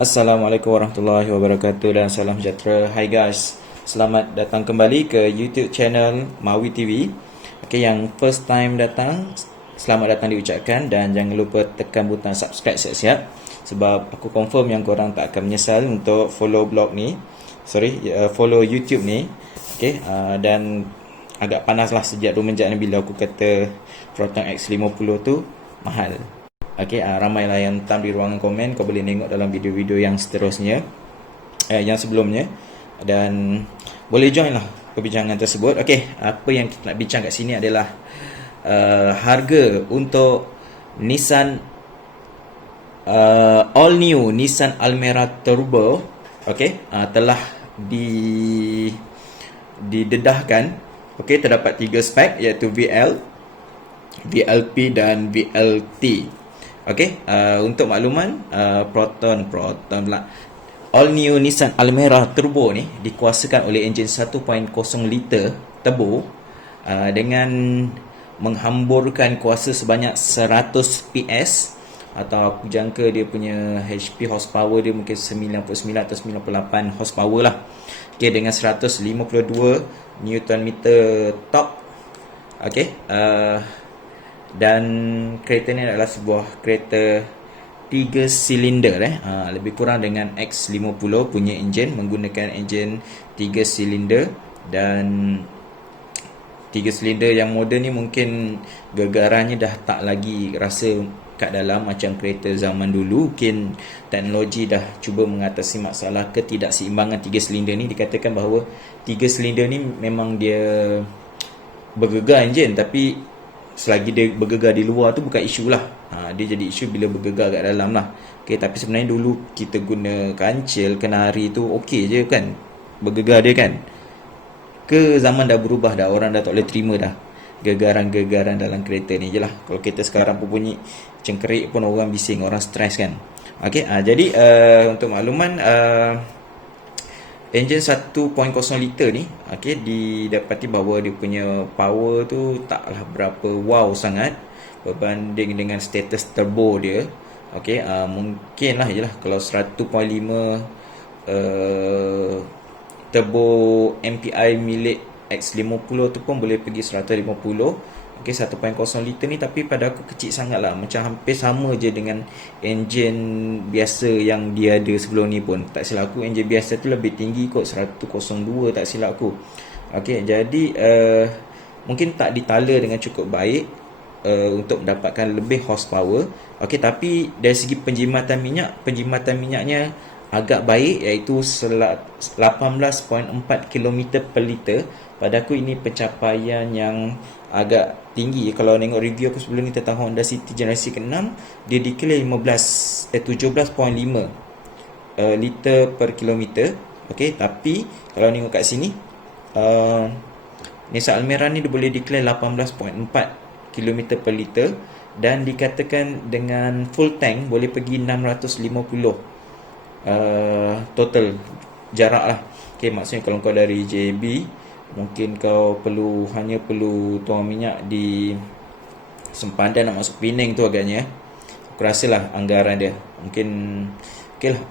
Assalamualaikum warahmatullahi wabarakatuh dan salam sejahtera. Hai guys, selamat datang kembali ke YouTube channel Mawi TV. Okay, yang first time datang, selamat datang diucapkan dan jangan lupa tekan butang subscribe siap-siap sebab aku confirm yang korang tak akan menyesal untuk follow blog ni. Follow YouTube ni. Okay, dan agak panas lah sejak rumenjak ni bila aku kata Proton X50 tu mahal. Okey, ramailah yang tam di ruangan komen. Kau boleh tengok dalam video-video yang seterusnya, yang sebelumnya, dan boleh join lah perbincangan tersebut. Okey, apa yang kita nak bincang kat sini adalah harga untuk Nissan all new Nissan Almera Turbo. Okey, telah didedahkan. Okey, terdapat 3 spek iaitu VL, VLP dan VLT. Okey, untuk makluman, Proton pula, all new Nissan Almera Turbo ni dikuasakan oleh enjin 1.0 liter turbo dengan menghamburkan kuasa sebanyak 100 PS, atau aku jangka dia punya HP horsepower dia mungkin 99 atau 98 horsepower lah. Okey, dengan 152 Newton meter torque. Okey, dan kereta ni adalah sebuah kereta 3 silinder, lebih kurang dengan X50 punya enjin, menggunakan enjin 3 silinder. Dan 3 silinder yang moden ni mungkin gegarannya dah tak lagi rasa kat dalam macam kereta zaman dulu. Mungkin teknologi dah cuba mengatasi masalah ketidakseimbangan 3 silinder ni. Dikatakan bahawa 3 silinder ni memang dia bergegar enjin, tapi selagi dia bergegar di luar tu bukan isu lah. Dia jadi isu bila bergegar kat dalam lah. Okay, tapi sebenarnya dulu kita guna kancil, kenari tu okey je kan, bergegar dia kan. Ke zaman dah berubah dah, orang dah tak boleh terima dah gegaran-gegaran dalam kereta ni je lah. Kalau kereta sekarang pun bunyi cengkerik pun orang bising, orang stres kan. Okay, jadi untuk makluman, enjin 1.0 liter ni, okay, didapati bahawa dia punya power tu taklah berapa wow sangat berbanding dengan status turbo dia. Okay, mungkin lah je lah kalau 100.5 turbo MPI milik X50 tu pun boleh pergi 150. Okay, 1.0 liter ni tapi pada aku kecil sangat lah. Macam hampir sama je dengan enjin biasa yang dia ada sebelum ni pun. Tak silap aku enjin biasa tu lebih tinggi kot, 102 tak silap aku. Okay, jadi mungkin tak ditala dengan cukup baik untuk mendapatkan lebih horsepower. Okay, tapi dari segi penjimatan minyaknya agak baik, iaitu 18.4 km per liter. Pada aku ini pencapaian yang agak tinggi. Kalau tengok review aku sebelum ni tentang Honda City generasi ke-6, dia declare 17.5 liter per kilometer. Okey, tapi kalau tengok kat sini, Nissan Almera ni dia boleh declare 18.4 km per liter, dan dikatakan dengan full tank boleh pergi 650 total jarak lah. Okay, maksudnya kalau kau dari JB, mungkin kau hanya perlu tuang minyak di sempadan nak masuk Penang tu agaknya. Aku rasa lah anggaran dia mungkin okay lah,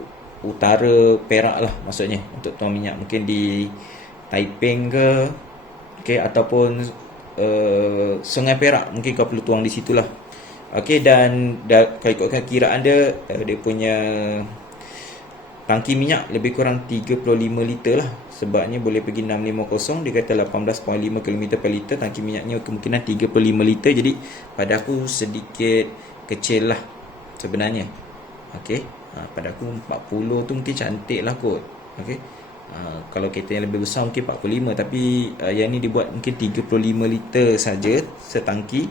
utara Perak lah maksudnya untuk tuang minyak. Mungkin di Taiping ke, okay, ataupun Sungai Perak, mungkin kau perlu tuang di situ lah. Okay, dan kalau ikutkan kiraan dia, dia punya tangki minyak lebih kurang 35 liter lah. Sebabnya boleh pergi 650, dia kata 18.5 km per liter. Tangki minyaknya kemungkinan 35 liter. Jadi pada aku sedikit kecil lah sebenarnya. Okay, pada aku 40 tu mungkin cantik lah kot. Okay, kalau kereta yang lebih besar mungkin 45, tapi yang ni dibuat mungkin 35 liter saja setangki.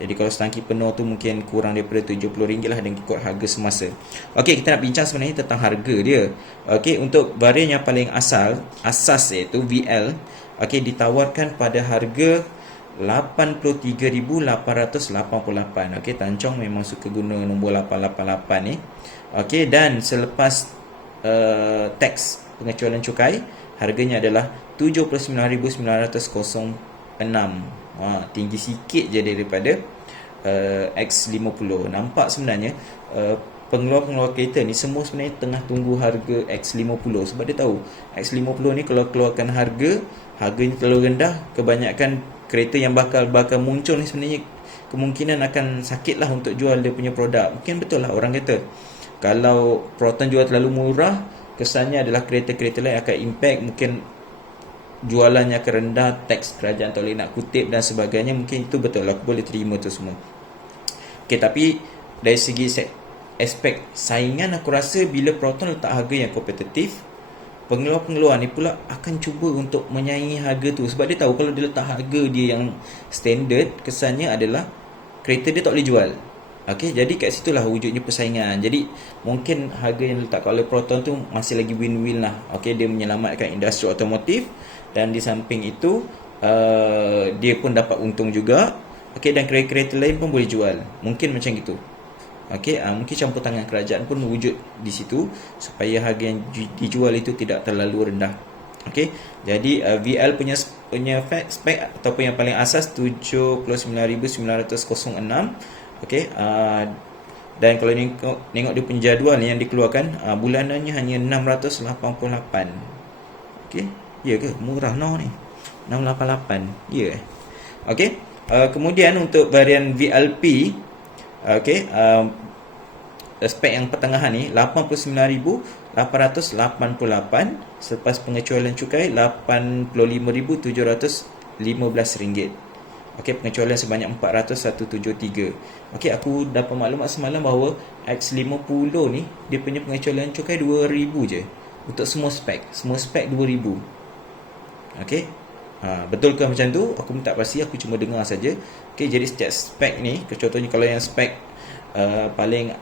Jadi kalau setangki penuh tu mungkin kurang daripada RM70 lah dengan ikut harga semasa. Okey, kita nak bincang sebenarnya tentang harga dia. Okey, untuk varian yang paling asas iaitu VL, okey, ditawarkan pada harga RM83,888. Okey, Tanchong memang suka guna nombor 888 ni. Okey, dan selepas teks pengecualian cukai, harganya adalah RM79,906. Tinggi sikit je daripada X50. Nampak sebenarnya pengeluar-pengeluar kereta ni semua sebenarnya tengah tunggu harga X50, sebab dia tahu X50 ni kalau keluarkan harganya terlalu rendah, kebanyakan kereta yang bakal muncul ni sebenarnya kemungkinan akan sakit lah untuk jual dia punya produk. Mungkin betul lah orang kata kalau Proton jual terlalu murah, kesannya adalah kereta-kereta lain akan impact, mungkin jualannya akan rendah, teks kerajaan tak boleh nak kutip dan sebagainya. Mungkin itu betul, aku boleh terima tu semua. Okay, tapi dari segi aspek saingan, aku rasa bila Proton letak harga yang kompetitif, pengeluar-pengeluar ni pula akan cuba untuk menyaingi harga tu, sebab dia tahu kalau dia letak harga dia yang standard, kesannya adalah kereta dia tak boleh jual. Okey, jadi kat situlah wujudnya persaingan. Jadi mungkin harga yang diletakkan oleh Proton tu masih lagi win-win lah. Okey, dia menyelamatkan industri otomotif dan di samping itu dia pun dapat untung juga. Okey, dan kereta-kereta lain pun boleh jual. Mungkin macam gitu. Okey, mungkin campur tangan kerajaan pun wujud di situ supaya harga yang dijual itu tidak terlalu rendah. Okey, jadi VL punya spek ataupun yang paling asas 79,906. Okey, dan kalau tengok dia punya jadual yang dikeluarkan, bulanannya hanya 688. Okey, ya ke? Murah ni. 688. Ya. Okey. Kemudian untuk varian VLP, okey, spek yang pertengahan ni 89,888 selepas pengecualian cukai RM85,715. Okey, pengecualian sebanyak 400,173. Okey, aku dapat maklumat semalam bahawa X50 ni dia punya pengecualian cukai 2,000 je untuk semua spek. Semua spek 2,000. Okey. Betul ke macam tu? Aku tak pasti, aku cuma dengar saja. Okey, jadi setiap spek ni, contohnya kalau yang spek paling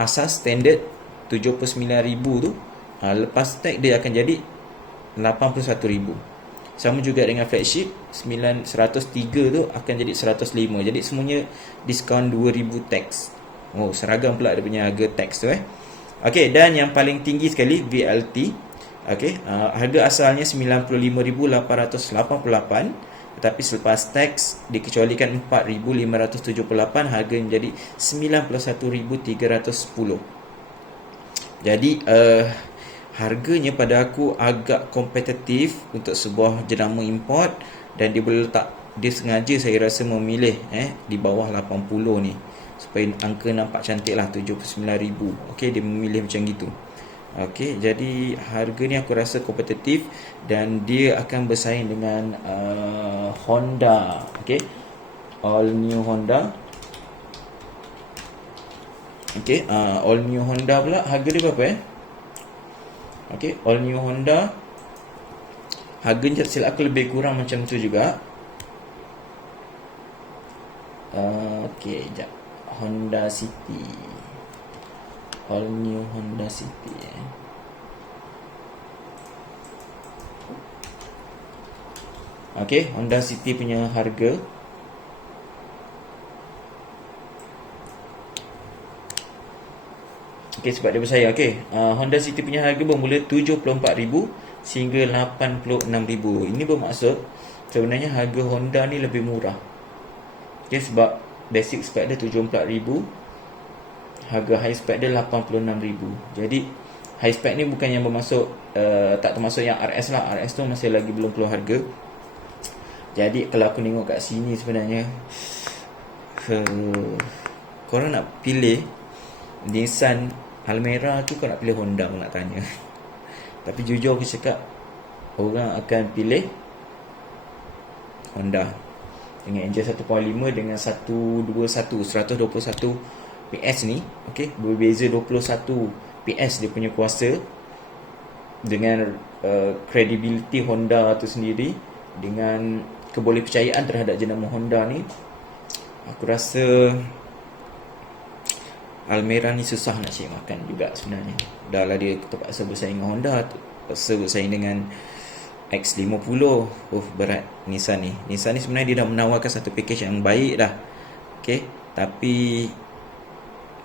asas standard 79,000 tu, lepas tax dia akan jadi 81,000. Sama juga dengan flagship 903 tu akan jadi 105. Jadi semuanya diskaun 2,000 tax. Oh, seragam pula dia punya harga tax tu Okey, dan yang paling tinggi sekali VLT. Okey, harga asalnya 95,888, tetapi selepas tax dikecualikan 4,578, harga menjadi 91,310. Jadi harganya pada aku agak kompetitif untuk sebuah jenama import, dan dia boleh letak, dia sengaja saya rasa memilih di bawah 80 ni supaya angka nampak cantik lah, 79,000. Okey, dia memilih macam gitu. Okey, jadi harga ni aku rasa kompetitif dan dia akan bersaing dengan Honda. Okey, all new Honda. Okey, all new Honda pula harga dia berapa Okey, all new Honda harganya silap aku lebih kurang macam tu juga. Okey, jap. Honda City. All new Honda City Okey, Honda City punya harga okey, sebab dia bersaing. Okey, Honda City punya harga bermula 74,000 sehingga 86,000. Ini bermaksud sebenarnya harga Honda ni lebih murah. Okey, sebab basic spec dia 74,000, harga high spec dia 86,000. Jadi high spec ni bukan yang bermaksud tak termasuk yang RS lah. RS tu masih lagi belum keluar harga. Jadi kalau aku tengok kat sini sebenarnya korang nak pilih Nissan Almera tu, kau nak pilih Honda, aku nak tanya. Tapi jujur aku cakap, orang akan pilih Honda dengan enjin 1.5 dengan 121 PS ni. Okey, berbeza 21 PS dia punya kuasa dengan credibility Honda tu sendiri, dengan kebolehpercayaan terhadap jenama Honda ni. Aku rasa Almera ni susah nak cari makan juga sebenarnya. Dah lah dia terpaksa bersaing dengan Honda, terpaksa bersaing dengan X50. Berat Nissan ni. Nissan ni sebenarnya dia dah menawarkan satu package yang baik dah. Okay, tapi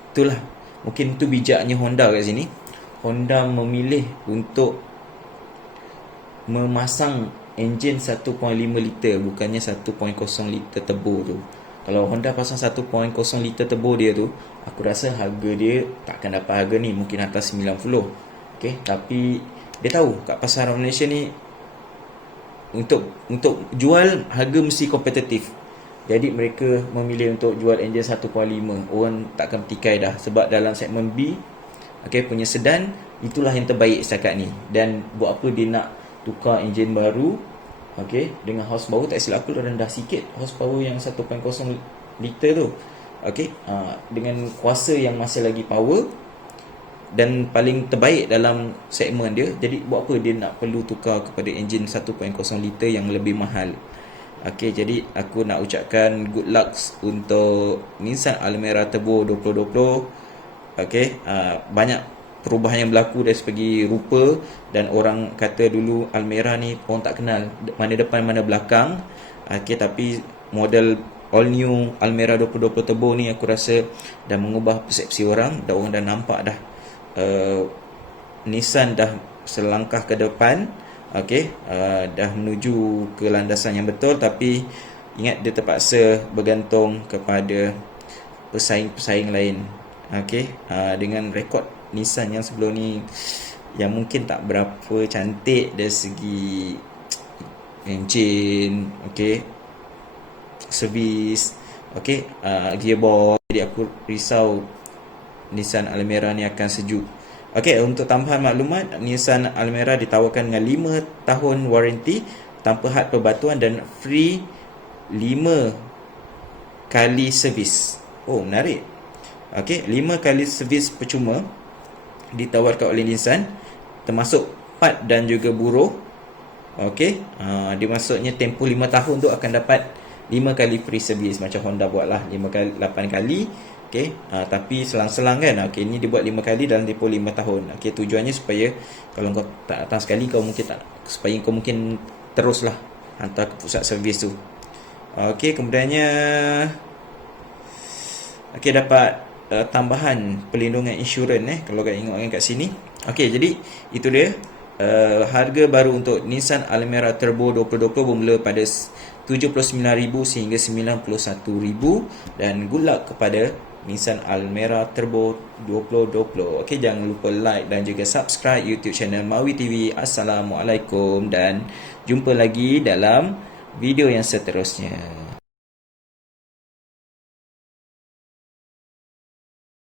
itulah, mungkin tu bijaknya Honda kat sini. Honda memilih untuk memasang enjin 1.5 liter bukannya 1.0 liter turbo tu. Kalau Honda pasang 1.0 liter turbo dia tu, aku rasa harga dia takkan dapat harga ni, mungkin atas 90. Okay, tapi dia tahu kat pasaran Malaysia ni untuk jual harga mesti kompetitif. Jadi mereka memilih untuk jual enjin 1.5. Orang takkan petikai dah sebab dalam segmen B, okay, punya sedan itulah yang terbaik setakat ni. Dan buat apa dia nak tukar enjin baru, okay, dengan horsepower tak silap aku rendah sikit horsepower yang 1.0 liter tu, okay, dengan kuasa yang masih lagi power dan paling terbaik dalam segmen dia. Jadi buat apa dia nak perlu tukar kepada enjin 1.0 liter yang lebih mahal. Okay, jadi aku nak ucapkan good luck untuk Nissan Almera Turbo 2020. Okay, banyak perubahan yang berlaku dari segi rupa, dan orang kata dulu Almera ni orang tak kenal mana depan mana belakang. Okay, tapi model all new Almera 2020 Turbo ni aku rasa dah mengubah persepsi orang, dan orang dah nampak dah Nissan dah selangkah ke depan. Okay, dah menuju ke landasan yang betul. Tapi ingat, dia terpaksa bergantung kepada pesaing-pesaing lain. Okay, dengan rekod Nissan yang sebelum ni yang mungkin tak berapa cantik dari segi enjin, okay, servis, okay, gearbox. Jadi aku risau Nissan Almera ni akan sejuk. Okey, untuk tambahan maklumat, Nissan Almera ditawarkan dengan 5 tahun waranti tanpa had perbatuan dan free 5 kali servis. Oh, menarik. Okey, 5 kali servis percuma ditawarkan oleh Nissan, termasuk part dan juga buruh. Okey, dia maksudnya tempoh 5 tahun tu akan dapat 5 kali free servis. Macam Honda buatlah 5 kali, 8 kali. Okay, tapi selang-selang kan. Okay, ni dia buat 5 kali dalam tempoh 5 tahun. Okay, tujuannya supaya kalau kau tak datang sekali, kau mungkin tak, supaya kau mungkin teruslah hantar ke pusat servis tu. Okay, kemudiannya okay, dapat tambahan perlindungan insurans kalau kau ingat kat sini. Okay, jadi itu dia harga baru untuk Nissan Almera Turbo 2020 bermula pada 79,000 sehingga 91,000. Dan good luck kepada Nissan Almera Turbo 2020. Okey, jangan lupa like dan juga subscribe YouTube channel Mawi TV. Assalamualaikum dan jumpa lagi dalam video yang seterusnya.